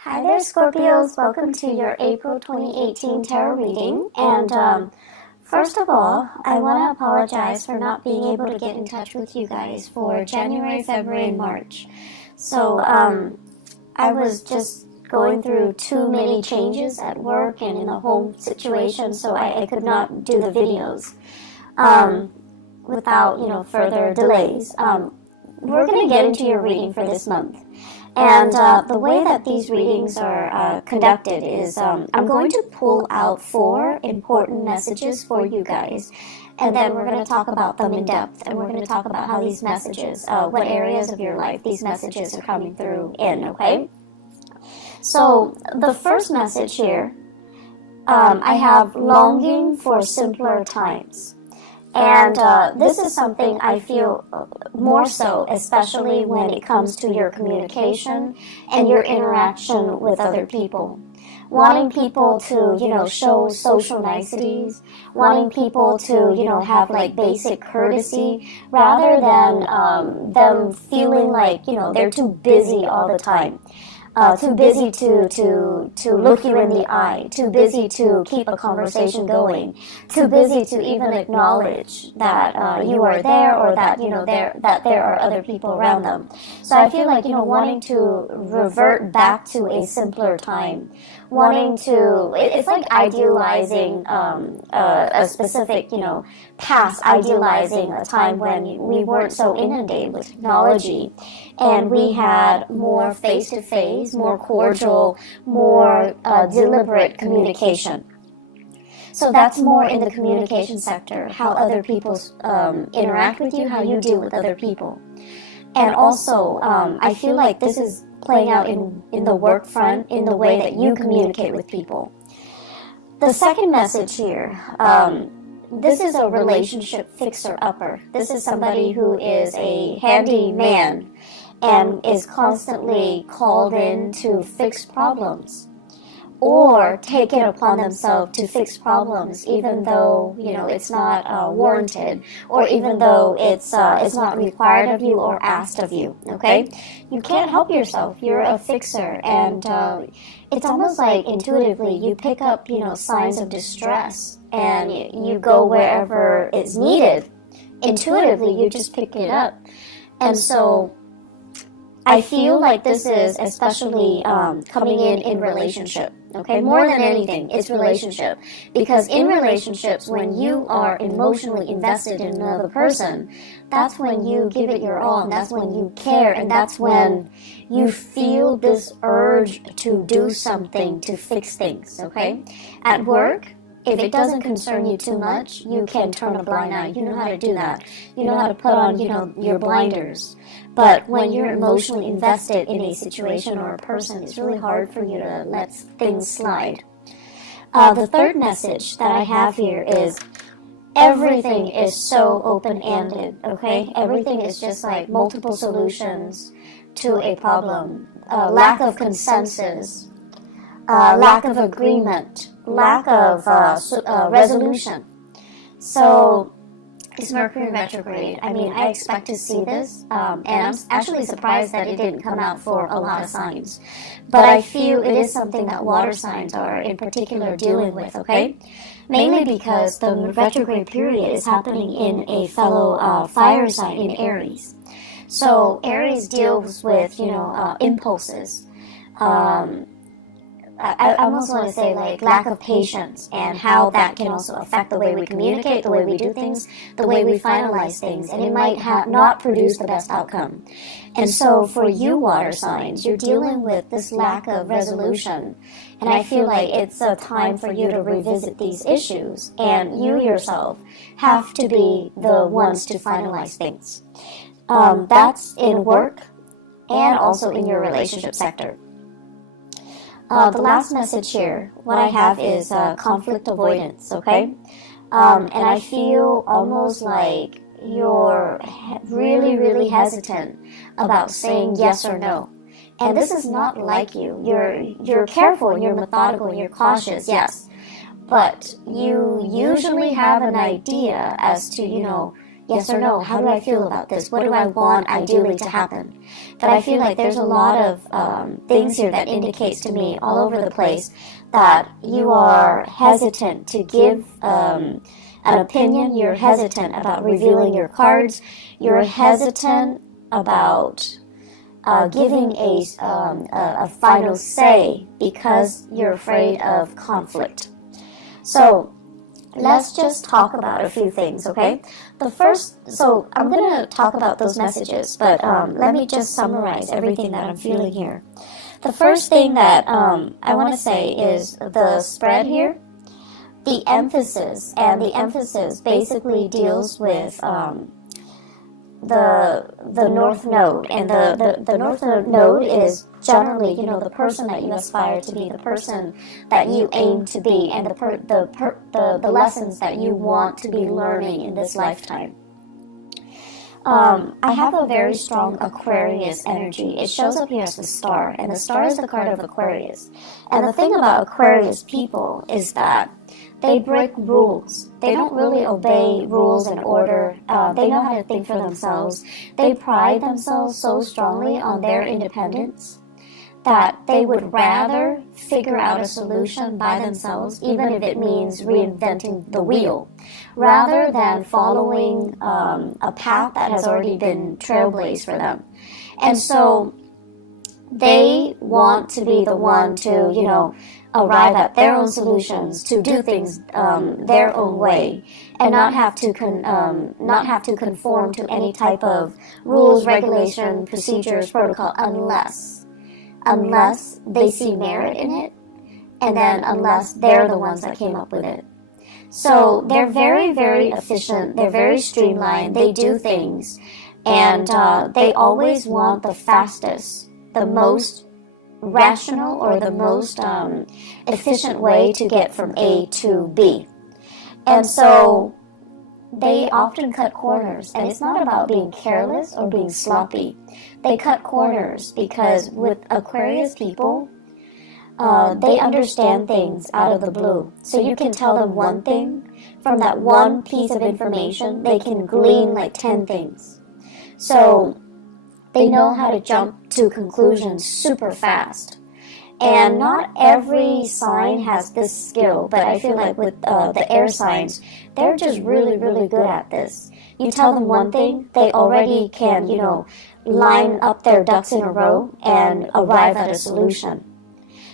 Hi there, Scorpios. Welcome to your April 2018 tarot reading. And first of all, I want to apologize for not being able to get in touch with you guys for January, February, and March. So I was just going through too many changes at work and in the home situation, so I could not do the videos without, further delays. We're going to get into your reading for this month. And the way that these readings are conducted is I'm going to pull out 4 important messages for you guys. And then we're going to talk about them in depth. And we're going to talk about how these messages, what areas of your life these messages are coming through in, okay? So the first message here, I have longing for simpler times. And this is something I feel more so, especially when it comes to your communication and your interaction with other people. Wanting people to, show social niceties, wanting people to, have like basic courtesy, rather than them feeling like, they're too busy all the time. Too busy to look you in the eye, too busy to keep a conversation going, too busy to even acknowledge that you are there, or that there are other people around them. So I feel like wanting to revert back to a simpler time, wanting to, it's like idealizing a specific past, idealizing a time when we weren't so inundated with technology and we had more face-to-face, more cordial, more deliberate communication. So that's more in the communication sector, how other people interact with you, how you deal with other people. And also, I feel like this is playing out in the work front, in the way that you communicate with people. The second message here, this is a relationship fixer-upper. This is somebody who is a handy man and is constantly called in to fix problems, or take it upon themselves to fix problems, even though it's not warranted, or even though it's not required of you or asked of you. Okay, you can't help yourself. You're a fixer, and it's almost like intuitively you pick up signs of distress, and you go wherever it's needed. Intuitively, you just pick it up, and so I feel like this is especially coming in relationship, okay? More than anything, it's relationship. Because in relationships, when you are emotionally invested in another person, that's when you give it your all, and that's when you care, and that's when you feel this urge to do something to fix things, okay? At work, if it doesn't concern you too much, you can turn a blind eye. You know how to do that. You know how to put on, your blinders. But when you're emotionally invested in a situation or a person, it's really hard for you to let things slide. The third message that I have here is everything is so open-ended, okay? Everything is just like multiple solutions to a problem. Lack of consensus, lack of agreement, lack of resolution. So it's Mercury retrograde. I mean, I expect to see this, and I'm actually surprised that it didn't come out for a lot of signs. But I feel it is something that water signs are in particular dealing with, okay? Mainly because the retrograde period is happening in a fellow fire sign in Aries. So Aries deals with, impulses. I almost want to say like lack of patience, and how that can also affect the way we communicate, the way we do things, the way we finalize things, and it might not produce the best outcome. And so for you water signs, you're dealing with this lack of resolution, and I feel like it's a time for you to revisit these issues, and you yourself have to be the ones to finalize things. That's in work and also in your relationship sector. The last message here, what I have is conflict avoidance, okay? And I feel almost like you're really, really hesitant about saying yes or no. And this is not like you. You're careful, and you're methodical, and you're cautious, yes. But you usually have an idea as to, Yes or no? How do I feel about this? What do I want ideally to happen? But I feel like there's a lot of things here that indicates to me all over the place that you are hesitant to give an opinion. You're hesitant about revealing your cards. You're hesitant about giving a final say because you're afraid of conflict. So let's just talk about a few things, okay? So I'm going to talk about those messages, but let me just summarize everything that I'm feeling here. The first thing that I want to say is the spread here, the emphasis, and the emphasis basically deals with the North Node, and the North Node is generally, the person that you aspire to be, the person that you aim to be, and the lessons that you want to be learning in this lifetime. I have a very strong Aquarius energy. It shows up here as the star, and the star is the card of Aquarius. And the thing about Aquarius people is that they break rules. They don't really obey rules and order. They know how to think for themselves. They pride themselves so strongly on their independence that they would rather figure out a solution by themselves, even if it means reinventing the wheel, rather than following a path that has already been trailblazed for them. And so they want to be the one to, arrive at their own solutions, to do things their own way, and not have to conform to any type of rules, regulation, procedures, protocol, unless they see merit in it, and then unless they're the ones that came up with it. So they're very, very efficient. They're very streamlined. They do things, and they always want the fastest, the most rational, or the most efficient way to get from A to B. And so they often cut corners, and it's not about being careless or being sloppy. They cut corners because with Aquarius people, they understand things out of the blue. So you can tell them one thing, from that one piece of information, they can glean like 10 things. So they know how to jump to conclusions super fast. And not every sign has this skill, but I feel like with the air signs, they're just really, really good at this. You tell them one thing, they already can, line up their ducks in a row and arrive at a solution.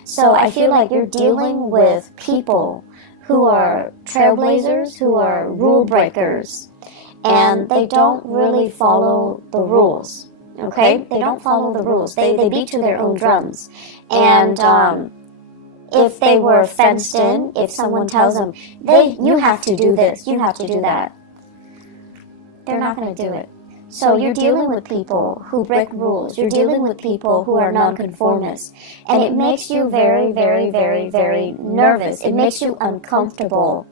So I feel like you're dealing with people who are trailblazers, who are rule breakers, and they don't really follow the rules. Okay? They don't follow the rules. They beat to their own drums. And if they were fenced in, if someone tells them, you have to do this, you have to do that, they're not going to do it. So you're dealing with people who break rules. You're dealing with people who are nonconformists. And it makes you very, very, very, very nervous. It makes you uncomfortable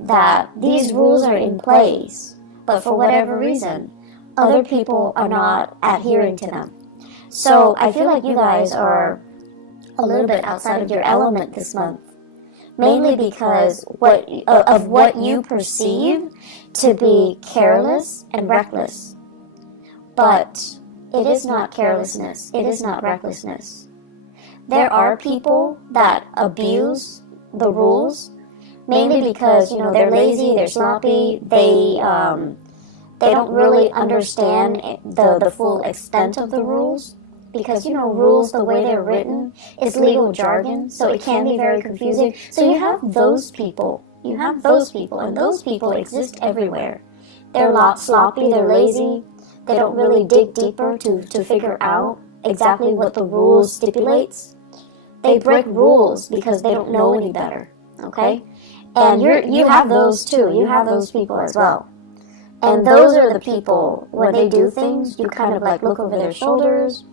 that these rules are in place, but for whatever reason, other people are not adhering to them. So I feel like you guys are a little bit outside of your element this month, mainly because of what you perceive to be careless and reckless. But it is not carelessness. It is not recklessness. There are people that abuse the rules, mainly because, they're lazy, they're sloppy, they don't really understand the full extent of the rules, because, rules, the way they're written, is legal jargon, so it can be very confusing. So you have those people. And those people exist everywhere. They're sloppy, they're lazy, they don't really dig deeper to figure out exactly what the rules stipulates. They break rules because they don't know any better, okay? And you have those too. You have those people as well. And those are the people, when they do things, you kind of like look over their shoulders,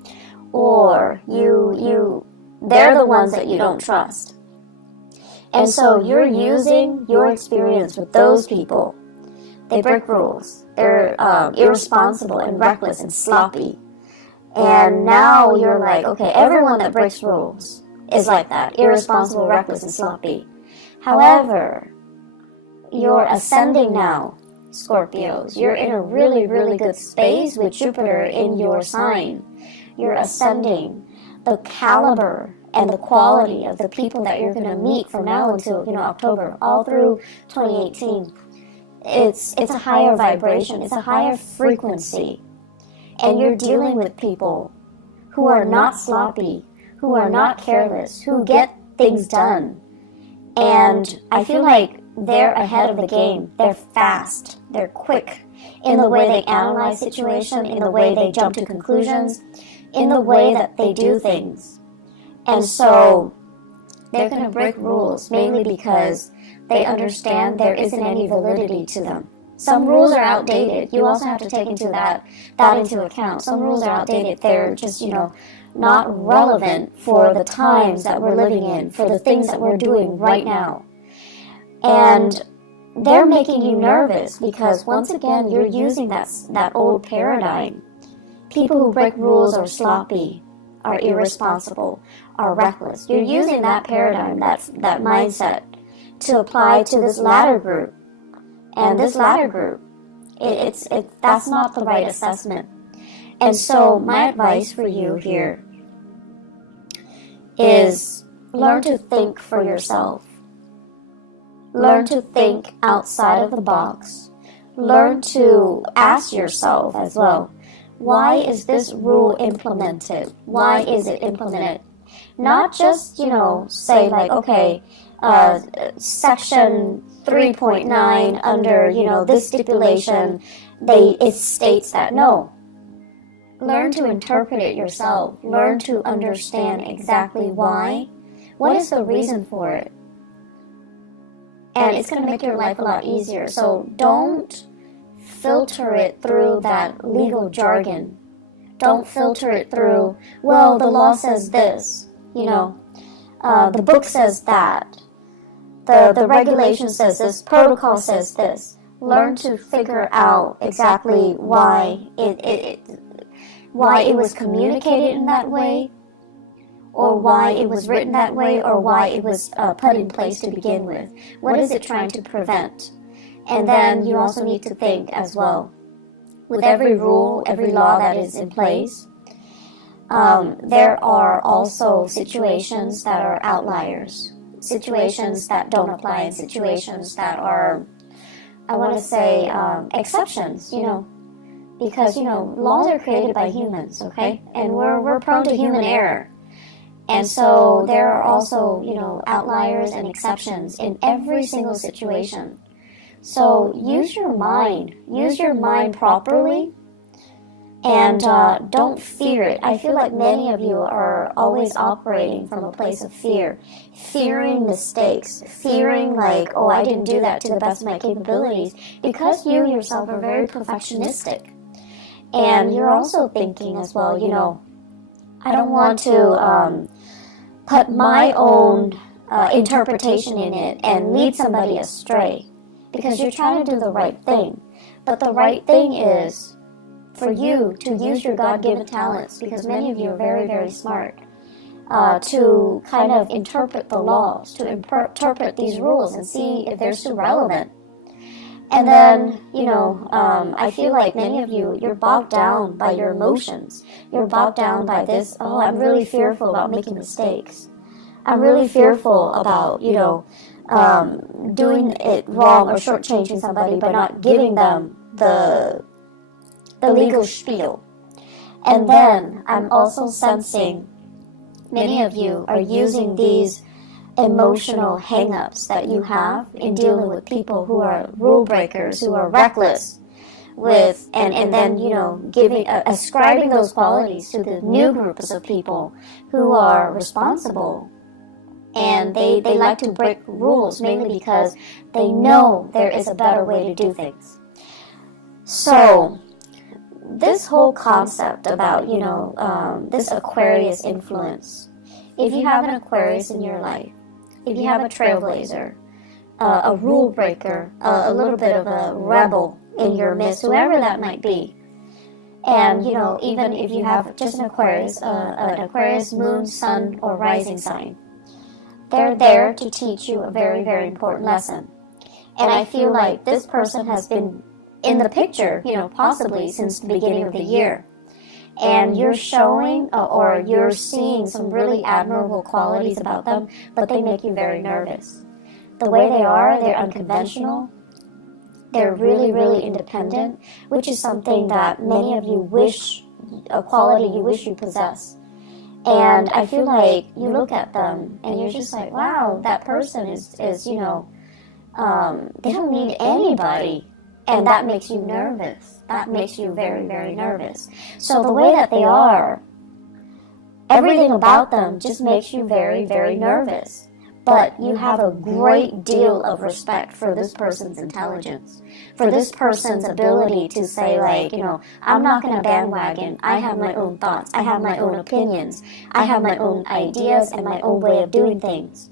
or they're the ones that you don't trust. And so you're using your experience with those people. They break rules. They're irresponsible and reckless and sloppy. And now you're like, okay, everyone that breaks rules is like that, irresponsible, reckless, and sloppy. However, you're ascending now Scorpios. You're in a really, really good space with Jupiter in your sign. You're ascending. The caliber and the quality of the people that you're going to meet from now until, October, all through 2018, it's a higher vibration. It's a higher frequency. And you're dealing with people who are not sloppy, who are not careless, who get things done. And I feel like they're ahead of the game. They're fast. They're quick in the way they analyze situations, in the way they jump to conclusions, in the way that they do things. And so they're going to break rules mainly because they understand there isn't any validity to them. Some rules are outdated. You also have to take that into account. Some rules are outdated. They're just, not relevant for the times that we're living in, for the things that we're doing right now. And they're making you nervous because, once again, you're using that old paradigm. People who break rules are sloppy, are irresponsible, are reckless. You're using that paradigm, that mindset, to apply to this latter group. And this latter group, that's not the right assessment. And so my advice for you here is learn to think for yourself. Learn to think outside of the box. Learn to ask yourself as well, why is this rule implemented? Why is it implemented? Not just, say like, okay, section 3.9 under, this stipulation, it states that. No. Learn to interpret it yourself. Learn to understand exactly why. What is the reason for it? And it's going to make your life a lot easier. So don't filter it through that legal jargon. Don't filter it through, well, the law says this, the book says that. The regulation says this, protocol says this. Learn to figure out exactly why it was communicated in that way, or why it was written that way, or why it was put in place to begin with. What is it trying to prevent? And then you also need to think as well, with every rule, every law that is in place, there are also situations that are outliers, situations that don't apply, and situations that are, I want to say, exceptions, because, laws are created by humans, okay? And we're prone to human error. And so there are also, outliers and exceptions in every single situation. So use your mind properly, and don't fear it. I feel like many of you are always operating from a place of fear, fearing mistakes, fearing like, oh, I didn't do that to the best of my capabilities, because you yourself are very perfectionistic. And you're also thinking as well, I don't want to put my own interpretation in it and lead somebody astray, because you're trying to do the right thing. But the right thing is for you to use your God-given talents, because many of you are very, very smart, to kind of interpret the laws, to interpret these rules and see if they're still relevant. And then, I feel like many of you, you're bogged down by your emotions. You're bogged down by this, oh, I'm really fearful about making mistakes. I'm really fearful about, doing it wrong or shortchanging somebody by not giving them the legal spiel. And then I'm also sensing many of you are using these emotional hang-ups that you have in dealing with people who are rule breakers, who are reckless, with and then ascribing those qualities to the new groups of people who are responsible. And they like to break rules mainly because they know there is a better way to do things. So this whole concept about, this Aquarius influence, if you have an Aquarius in your life, if you have a trailblazer, a rule breaker, a little bit of a rebel in your midst, whoever that might be, and, even if you have just an Aquarius moon, sun, or rising sign, they're there to teach you a very, very important lesson. And I feel like this person has been in the picture, possibly since the beginning of the year. And you're showing or you're seeing some really admirable qualities about them, but they make you very nervous. The way they are, they're unconventional. They're really, really independent, which is something that many of you wish, a quality you wish you possess. And I feel like you look at them and you're just like, wow, that person is they don't need anybody. And that makes you nervous. That makes you very, very nervous. So the way that they are, everything about them just makes you very, very nervous. But you have a great deal of respect for this person's intelligence, for this person's ability to say, like, I'm not going to bandwagon. I have my own thoughts. I have my own opinions. I have my own ideas and my own way of doing things.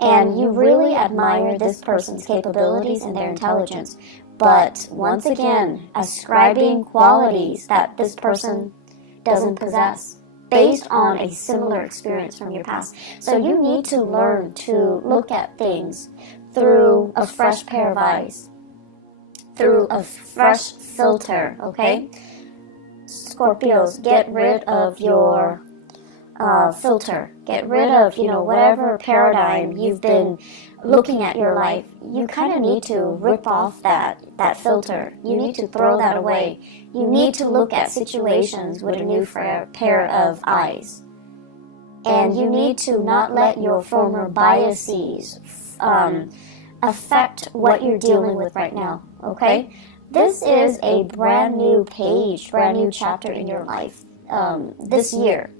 And you really admire this person's capabilities and their intelligence. But once again, ascribing qualities that this person doesn't possess, based on a similar experience from your past. So you need to learn to look at things through a fresh pair of eyes, through a fresh filter, okay? Scorpios, get rid of your filter. Get rid of, whatever paradigm you've been looking at your life. You kind of need to rip off that filter. You need to throw that away. You need to look at situations with a new pair of eyes. And you need to not let your former biases affect what you're dealing with right now, okay? This is a brand new page, brand new chapter in your life this year.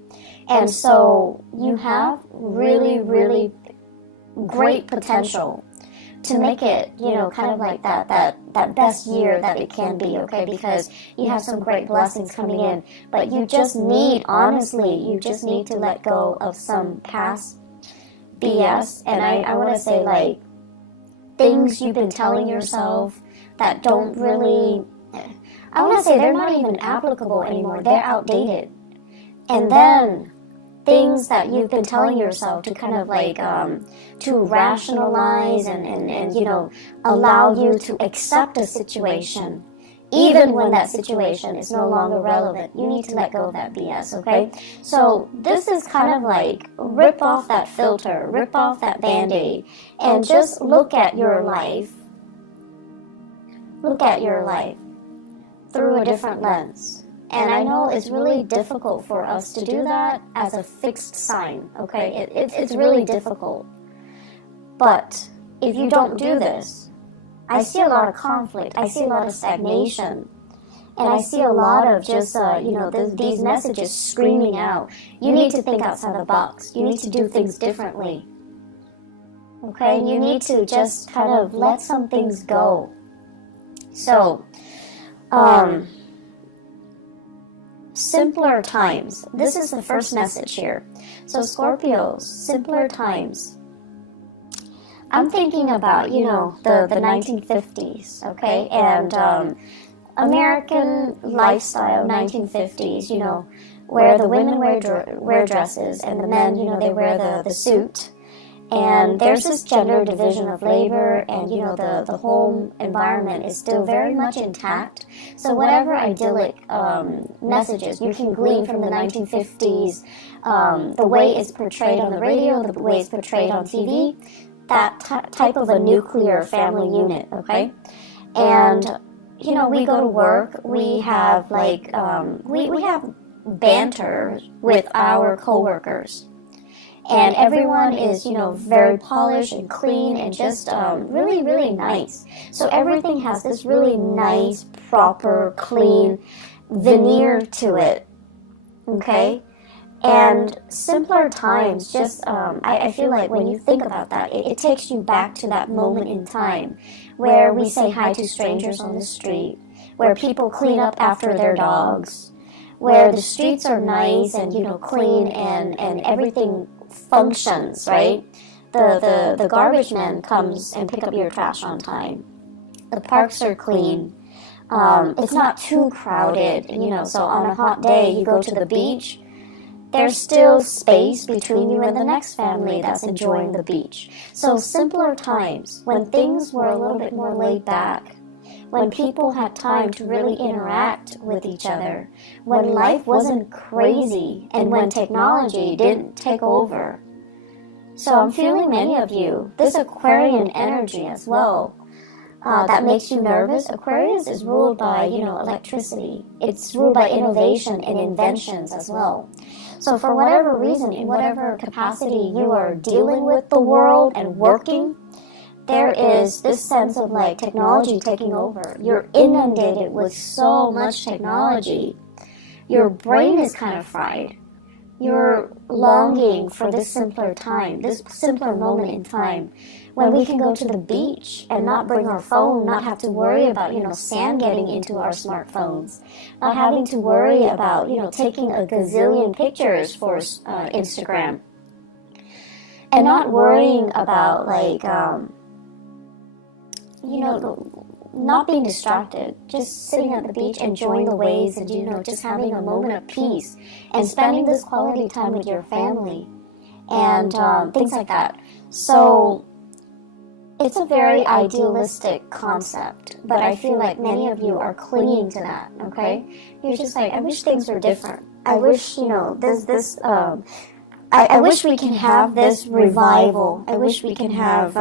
And so you have really, really great potential to make it, kind of like that best year that it can be, okay? Because you have some great blessings coming in. But you just need, honestly, you just need to let go of some past BS. And I want to say, like, things you've been telling yourself that don't really, I want to say they're not even applicable anymore. They're outdated. And then things that you've been telling yourself to kind of like to rationalize and allow you to accept a situation even when that situation is no longer relevant. You need to let go of that BS, okay? So this is kind of like rip off that filter, rip off that band-aid, and just look at your life through a different lens. And I know it's really difficult for us to do that as a fixed sign, okay? It's really difficult. But if you don't do this, I see a lot of conflict. I see a lot of stagnation. And I see a lot of just, these messages screaming out. You need to think outside the box. You need to do things differently. Okay? You need to just kind of let some things go. So, simpler times. This is the first message here. So Scorpios, simpler times. I'm thinking about, the 1950s, okay? And American lifestyle, 1950s, where the women wear dresses and the men, they wear the suit. And there's this gender division of labor, and the home environment is still very much intact. So whatever idyllic messages you can glean from the 1950s, the way it's portrayed on the radio, the way it's portrayed on TV, that type of a nuclear family unit, okay? And we go to work, we have we have banter with our coworkers. And everyone is, very polished and clean and just really, really nice. So everything has this really nice, proper, clean veneer to it, okay? And simpler times, just, I feel like when you think about that, it takes you back to that moment in time where we say hi to strangers on the street, where people clean up after their dogs, where the streets are nice and, clean and everything functions, right? The garbage man comes and pick up your trash on time. The parks are clean. It's not too crowded, so on a hot day you go to the beach, there's still space between you and the next family that's enjoying the beach. So simpler times, when things were a little bit more laid back, when people had time to really interact with each other, when life wasn't crazy, and when technology didn't take over. So I'm feeling many of you, this Aquarian energy as well, that makes you nervous. Aquarius is ruled by, electricity. It's ruled by innovation and inventions as well. So for whatever reason, in whatever capacity you are dealing with the world and working, there is this sense of like technology taking over. You're inundated with so much technology. Your brain is kind of fried. You're longing for this simpler time, this simpler moment in time, when we can go to the beach and not bring our phone, not have to worry about, sand getting into our smartphones, not having to worry about, taking a gazillion pictures for Instagram, and not worrying about, like, not being distracted, just sitting at the beach, enjoying the waves, and, just having a moment of peace, and spending this quality time with your family, and things like that. So it's a very idealistic concept, but I feel like many of you are clinging to that, okay? You're just like, I wish things were different. I wish, I wish we can have this revival. I wish we can have,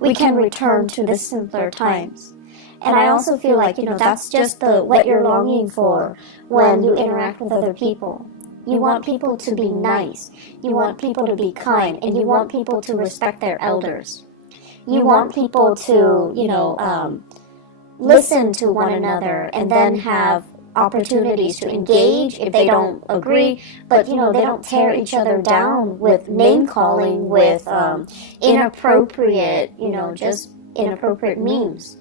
we can return to the simpler times. And I also feel like, that's just what you're longing for when you interact with other people. You want people to be nice. You want people to be kind. And you want people to respect their elders. You want people to, listen to one another and then have opportunities to engage if they don't agree, but, they don't tear each other down with name-calling, with inappropriate, just inappropriate memes.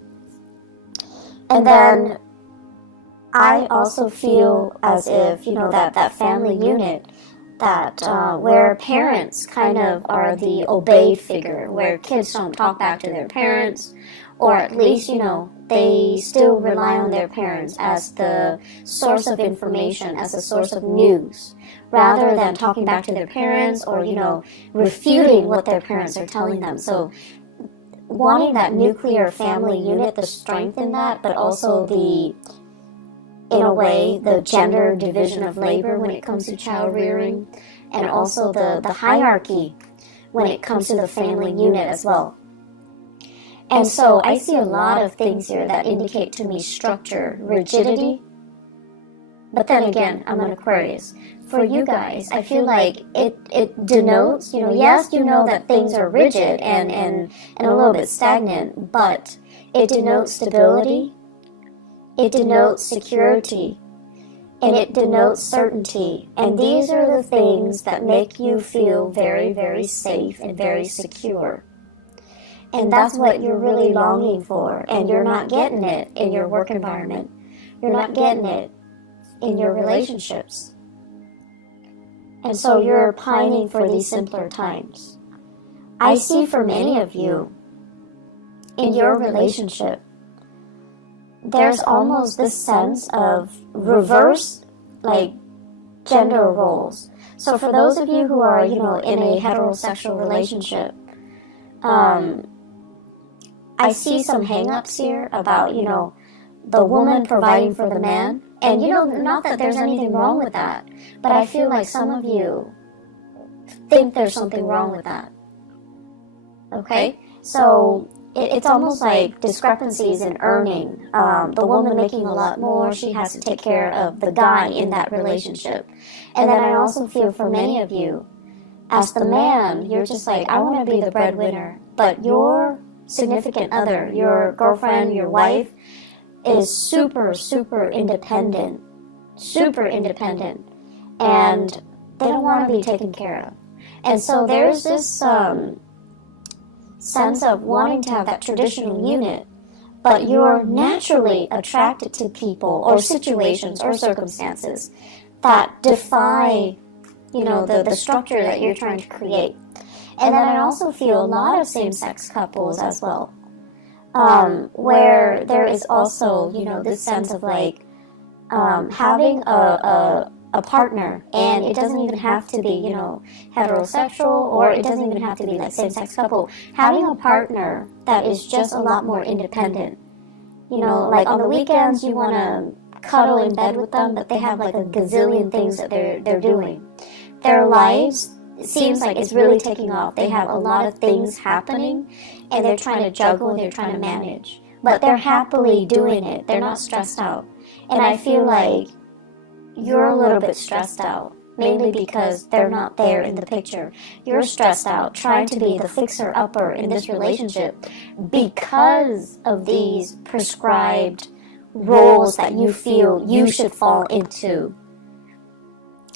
And then I also feel as if, that family unit, that where parents kind of are the obeyed figure, where kids don't talk back to their parents, or at least, they still rely on their parents as the source of information, as a source of news, rather than talking back to their parents or, refuting what their parents are telling them. So wanting that nuclear family unit, the strength in that, but also in a way, the gender division of labor when it comes to child rearing, and also the hierarchy when it comes to the family unit as well. And so I see a lot of things here that indicate to me structure, rigidity. But then again, I'm an Aquarius. For you guys, I feel like it denotes, yes, that things are rigid and a little bit stagnant, but it denotes stability, it denotes security, and it denotes certainty. And these are the things that make you feel very, very safe and very secure. And that's what you're really longing for, and you're not getting it in your work environment. You're not getting it in your relationships. And so you're pining for these simpler times. I see for many of you, in your relationship, there's almost this sense of reverse, like, gender roles. So for those of you who are, in a heterosexual relationship, I see some hang-ups here about, the woman providing for the man. And, not that there's anything wrong with that, but I feel like some of you think there's something wrong with that. Okay? So it's almost like discrepancies in earning. The woman making a lot more, she has to take care of the guy in that relationship. And then I also feel for many of you, as the man, you're just like, I want to be the breadwinner, but your significant other, your girlfriend, your wife, is super, super independent, and they don't want to be taken care of. And so there's this sense of wanting to have that traditional unit, but you're naturally attracted to people or situations or circumstances that defy, the structure that you're trying to create. And then I also feel a lot of same-sex couples as well, where there is also, this sense of like having a partner, and it doesn't even have to be, heterosexual, or it doesn't even have to be like same-sex couple. Having a partner that is just a lot more independent You know, like on the weekends you want to cuddle in bed with them, but they have like a gazillion things that they're doing. Their lives, it seems like it's really taking off. They have a lot of things happening, and they're trying to juggle, they're trying to manage. But they're happily doing it. They're not stressed out. And I feel like you're a little bit stressed out, mainly because they're not there in the picture. You're stressed out trying to be the fixer-upper in this relationship because of these prescribed roles that you feel you should fall into.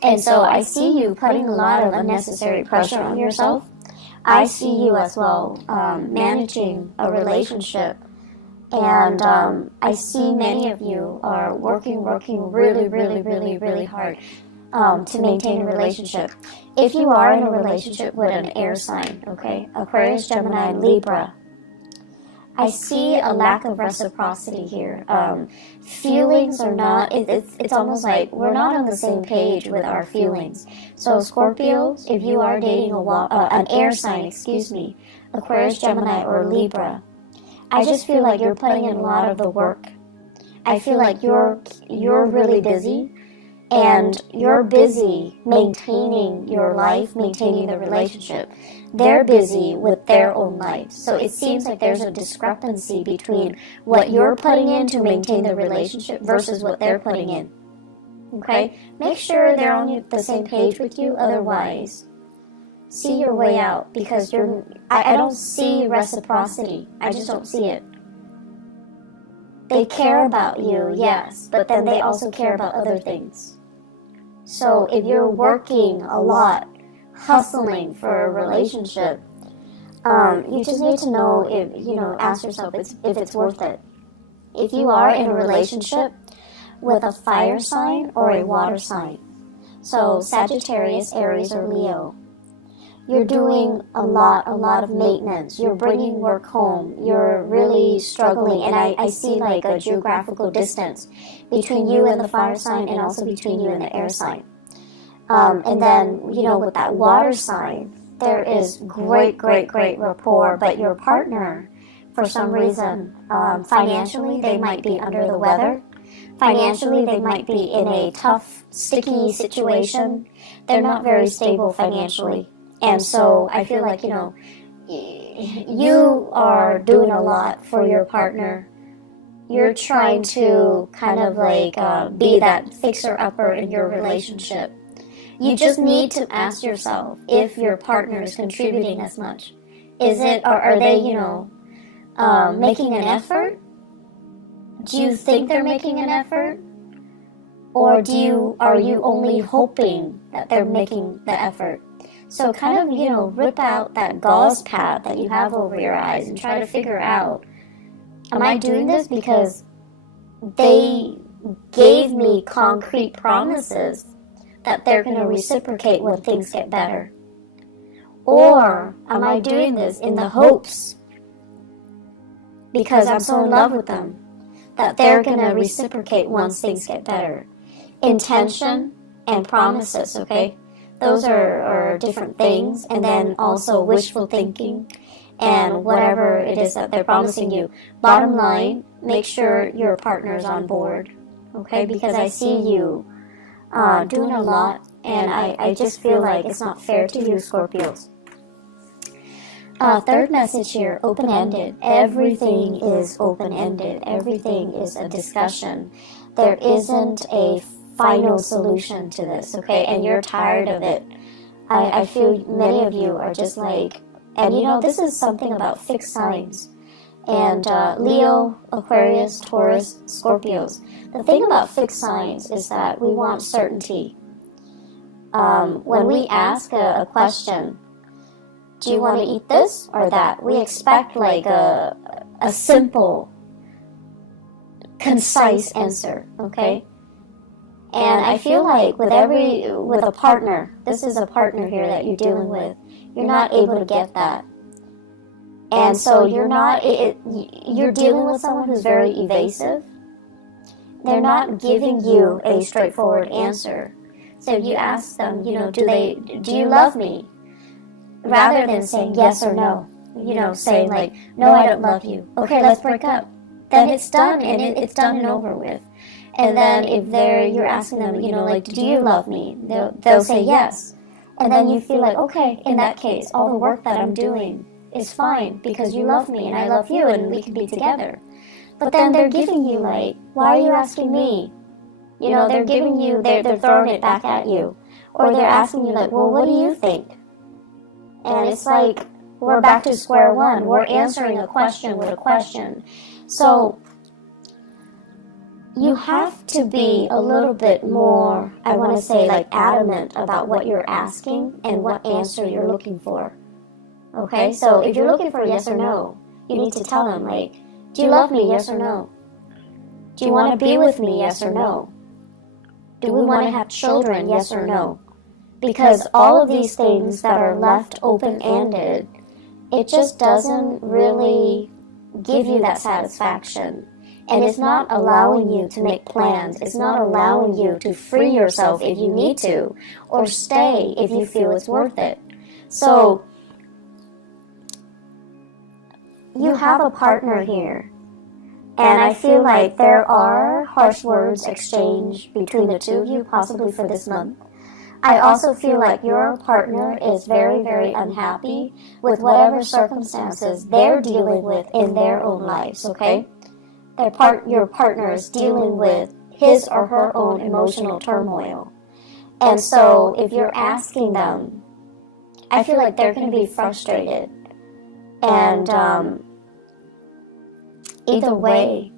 And so I see you putting a lot of unnecessary pressure on yourself. I see you as well managing a relationship. And I see many of you are working really hard to maintain a relationship. If you are in a relationship with an air sign, okay, Aquarius, Gemini, and Libra, I see a lack of reciprocity here. Feelings are not, it's almost like we're not on the same page with our feelings. So Scorpios, if you are dating an air sign, Aquarius, Gemini, or Libra, I just feel like you're putting in a lot of the work. I feel like you're really busy, and you're busy maintaining your life, maintaining the relationship. They're busy with their own lives. So it seems like there's a discrepancy between what you're putting in to maintain the relationship versus what they're putting in. Okay? Make sure they're on the same page with you, otherwise see your way out, because I don't see reciprocity. I just don't see it. They care about you, yes, but then they also care about other things. So if you're working a lot, hustling for a relationship, you just need to know ask yourself if it's worth it. If you are in a relationship with a fire sign or a water sign, so Sagittarius, Aries, or Leo, you're doing a lot of maintenance. You're bringing work home. You're really struggling. And I see like a geographical distance between you and the fire sign, and also between you and the air sign. And then, with that water sign, there is great rapport. But your partner, for some reason, financially, they might be under the weather. Financially, they might be in a tough, sticky situation. They're not very stable financially. And so I feel like, you are doing a lot for your partner. You're trying to kind of like be that fixer-upper in your relationship. You just need to ask yourself if your partner is contributing as much. Are they, making an effort? Do you think they're making an effort? Or are you only hoping that they're making the effort? So kind of, rip out that gauze pad that you have over your eyes and try to figure out, am I doing this because they gave me concrete promises that they're going to reciprocate when things get better? Or am I doing this in the hopes, because I'm so in love with them, that they're going to reciprocate once things get better? Intention and promises, okay? Those are different things. And then also wishful thinking and whatever it is that they're promising you. Bottom line, make sure your partner's on board, okay? Because I see you doing a lot, and I just feel like it's not fair to you, Scorpios. Third message here, open-ended. Everything is open-ended. Everything is a discussion. There isn't a final solution to this, okay? And you're tired of it. I feel many of you are just like, and this is something about fixed signs. And Leo, Aquarius, Taurus, Scorpios. The thing about fixed signs is that we want certainty. When we ask a question, do you want to eat this or that? We expect like a simple, concise answer, okay? And I feel like with a partner, this is a partner here that you're dealing with, you're not able to get that. And so you're dealing with someone who's very evasive. They're not giving you a straightforward answer. So if you ask them, do you love me? Rather than saying yes or no, saying like, no, I don't love you. Okay, let's break up. then it's done, and it's done and over with. And then if you're asking them, like, do you love me? They'll say yes. And then you feel like, okay, in that case, all the work that I'm doing is fine because you love me and I love you and we can be together. But then they're giving you like, why are you asking me? They're giving you, they're throwing it back at you. Or they're asking you like, well, what do you think? And it's like, we're back to square one. We're answering a question with a question. So you have to be a little bit more, I want to say, like adamant about what you're asking and what answer you're looking for. Okay, so if you're looking for a yes or no, you need to tell them, like, do you love me, yes or no? Do you want to be with me, yes or no? Do we want to have children, yes or no? Because all of these things that are left open-ended, it just doesn't really give you that satisfaction. And it's not allowing you to make plans. It's not allowing you to free yourself if you need to, or stay if you feel it's worth it. So you have a partner here, and I feel like there are harsh words exchanged between the two of you, possibly for this month. I also feel like your partner is very, very unhappy with whatever circumstances they're dealing with in their own lives, okay? Your partner is dealing with his or her own emotional turmoil. And so if you're asking them, I feel like they're going to be frustrated. And either way,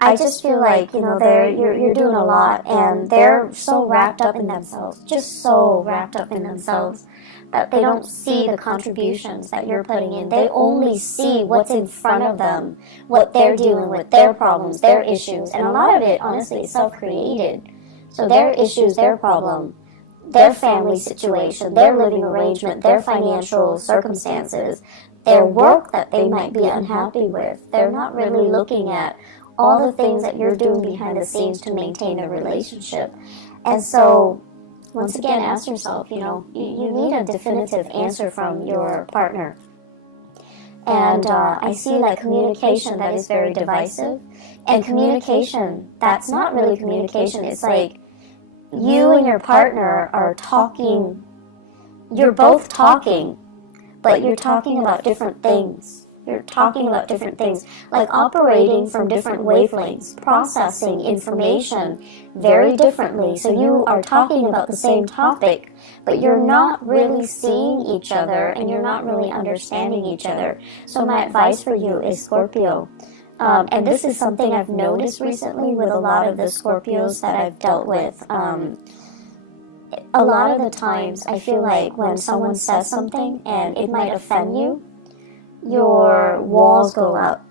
I just feel like, you're doing a lot, and they're so wrapped up in themselves, just so wrapped up in themselves, that they don't see the contributions that you're putting in. They only see what's in front of them, what they're dealing with, their problems, their issues. And a lot of it, honestly, is self-created. So their issues, their problem, their family situation, their living arrangement, their financial circumstances, their work that they might be unhappy with. They're not really looking at all the things that you're doing behind the scenes to maintain a relationship. And so, once again, ask yourself, you need a definitive answer from your partner. And I see like communication that is very divisive. And communication that's not really communication. It's like you and your partner are talking, you're both talking, but you're talking about different things. You're talking about different things, like operating from different wavelengths, processing information very differently. So you are talking about the same topic, but you're not really seeing each other and you're not really understanding each other. So my advice for you is Scorpio. And this is something I've noticed recently with a lot of the Scorpios that I've dealt with. A lot of the times I feel like when someone says something and it might offend you, your walls go up.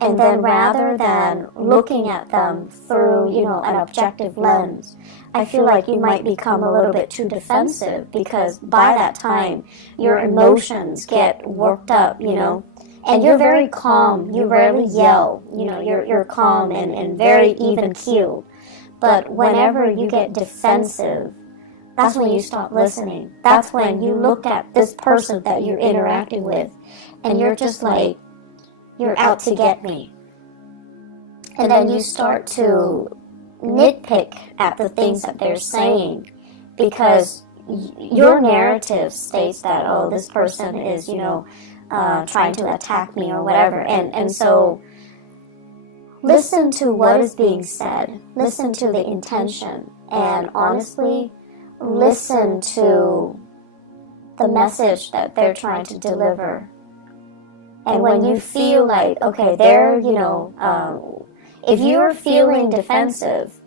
And then rather than looking at them through, an objective lens, I feel like you might become a little bit too defensive, because by that time your emotions get worked up, and you're very calm. You rarely yell, you're calm and very even keeled. But whenever you get defensive, that's when you stop listening. That's when you look at this person that you're interacting with and you're just like, you're out to get me. And then you start to nitpick at the things that they're saying, because your narrative states that, oh, this person is, trying to attack me or whatever. And so listen to what is being said. Listen to the intention. And honestly, listen to the message that they're trying to deliver. And when you feel like, okay, if you're feeling defensive,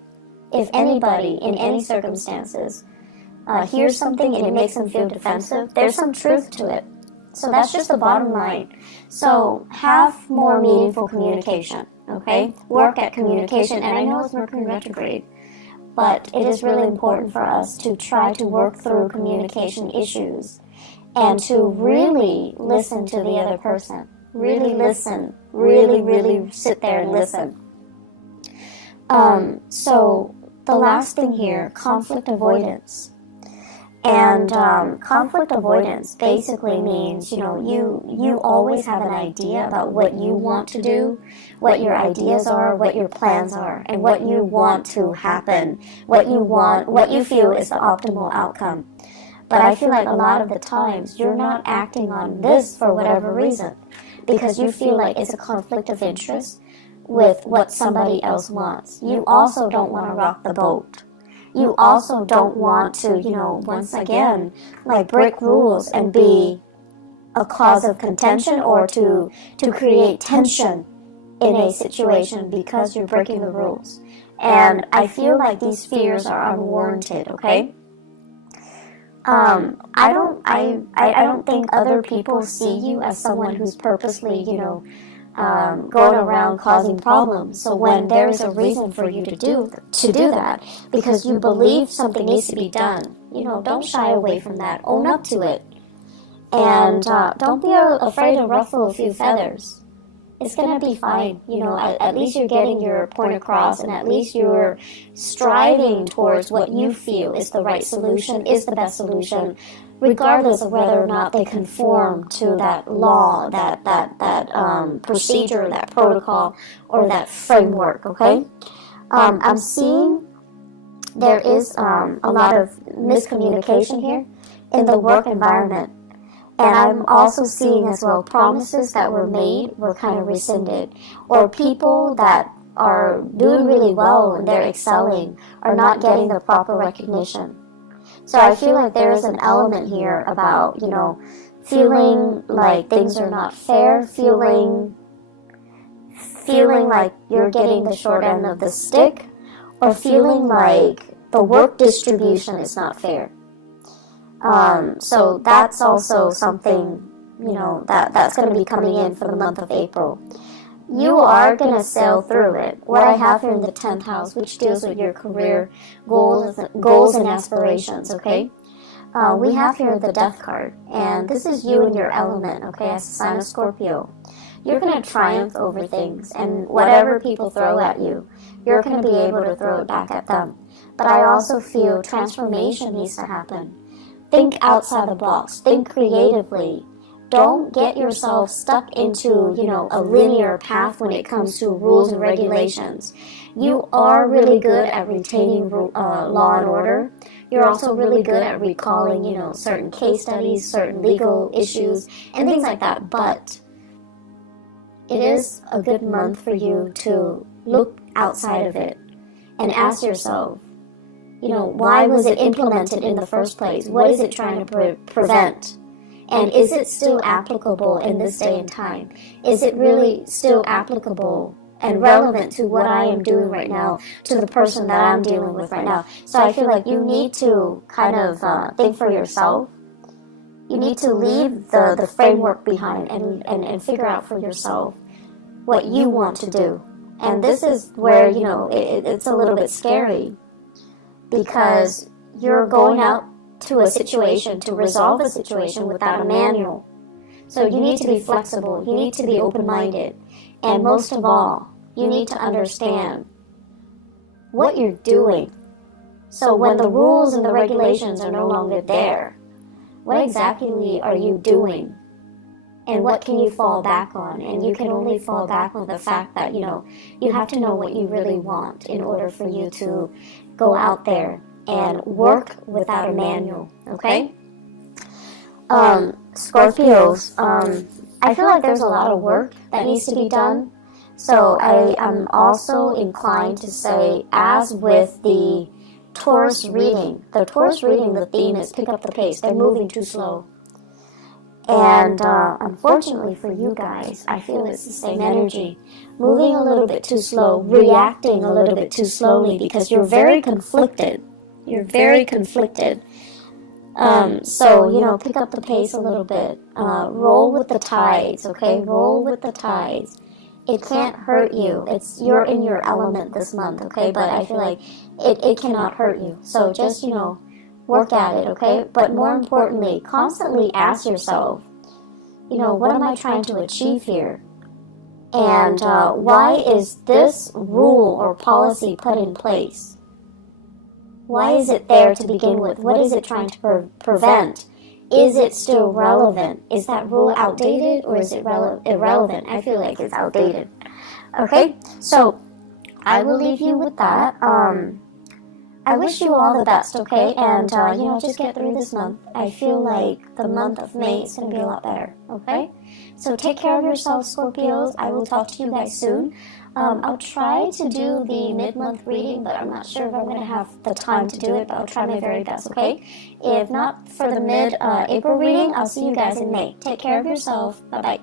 if anybody in any circumstances hears something and it makes them feel defensive, there's some truth to it. So that's just the bottom line. So have more meaningful communication, okay? Work at communication. And I know it's Mercury retrograde, but it is really important for us to try to work through communication issues and to really listen to the other person. Really listen. Really sit there and listen. So the last thing here, conflict avoidance. And conflict avoidance basically means, you always have an idea about what you want to do, what your ideas are, what your plans are, and what you want to happen, what you feel is the optimal outcome. But I feel like a lot of the times you're not acting on this for whatever reason, because you feel like it's a conflict of interest with what somebody else wants. You also don't want to rock the boat. You also don't want to, once again, like break rules and be a cause of contention or to create tension in a situation because you're breaking the rules. And I feel like these fears are unwarranted, okay? I don't think other people see you as someone who's purposely, going around causing problems. So when there is a reason for you to do that, because you believe something needs to be done, don't shy away from that. Own up to it, and don't be afraid to ruffle a few feathers. It's gonna be fine. At least you're getting your point across, and at least you're striving towards what you feel is the right solution, is the best solution, regardless of whether or not they conform to that law, that procedure, that protocol, or that framework, okay? I'm seeing there is a lot of miscommunication here in the work environment. And I'm also seeing as well promises that were made were kind of rescinded, or people that are doing really well and they're excelling are not getting the proper recognition. So I feel like there is an element here about, feeling like things are not fair, feeling like you're getting the short end of the stick, or feeling like the work distribution is not fair. So that's also something, that's going to be coming in for the month of April. You are going to sail through it. What I have here in the 10th house, which deals with your career goals and aspirations, okay? We have here the Death card, and this is you and your element, okay, as a sign of Scorpio. You're going to triumph over things, and whatever people throw at you, you're going to be able to throw it back at them. But I also feel transformation needs to happen. Think outside the box. Think creatively. Don't get yourself stuck into, a linear path when it comes to rules and regulations. You are really good at retaining law and order. You're also really good at recalling, certain case studies, certain legal issues, and things like that. But it is a good month for you to look outside of it and ask yourself, why was it implemented in the first place? What is it trying to prevent? And is it still applicable in this day and time? Is it really still applicable and relevant to what I am doing right now, to the person that I'm dealing with right now? So I feel like you need to kind of think for yourself. You need to leave the framework behind and figure out for yourself what you want to do. And this is where, it's a little bit scary, because you're going out to a situation to resolve a situation without a manual. So you need to be flexible, you need to be open-minded, and most of all, you need to understand what you're doing. So when the rules and the regulations are no longer there, what exactly are you doing? And what can you fall back on? And you can only fall back on the fact that, you have to know what you really want in order for you to go out there and work without a manual, okay? Scorpios, I feel like there's a lot of work that needs to be done. So I am also inclined to say, as with the Taurus reading, the theme is pick up the pace. They're moving too slow. And unfortunately for you guys, I feel it's the same energy. Moving a little bit too slow, reacting a little bit too slowly, because you're very conflicted. You're very conflicted. So, pick up the pace a little bit. Roll with the tides, okay? Roll with the tides. It can't hurt you. You're in your element this month, okay? But I feel like it cannot hurt you. So just, work at it, okay? But more importantly, constantly ask yourself, what am I trying to achieve here? And why is this rule or policy put in place? Why is it there to begin with? What is it trying to prevent? Is it still relevant? Is that rule outdated or is it irrelevant? I feel like it's outdated. Okay, so I will leave you with that. I wish you all the best, okay? And, just get through this month. I feel like the month of May is going to be a lot better, okay? So take care of yourself, Scorpios. I will talk to you guys soon. I'll try to do the mid-month reading, but I'm not sure if I'm going to have the time to do it, but I'll try my very best, okay? If not for the mid-April reading, I'll see you guys in May. Take care of yourself. Bye-bye.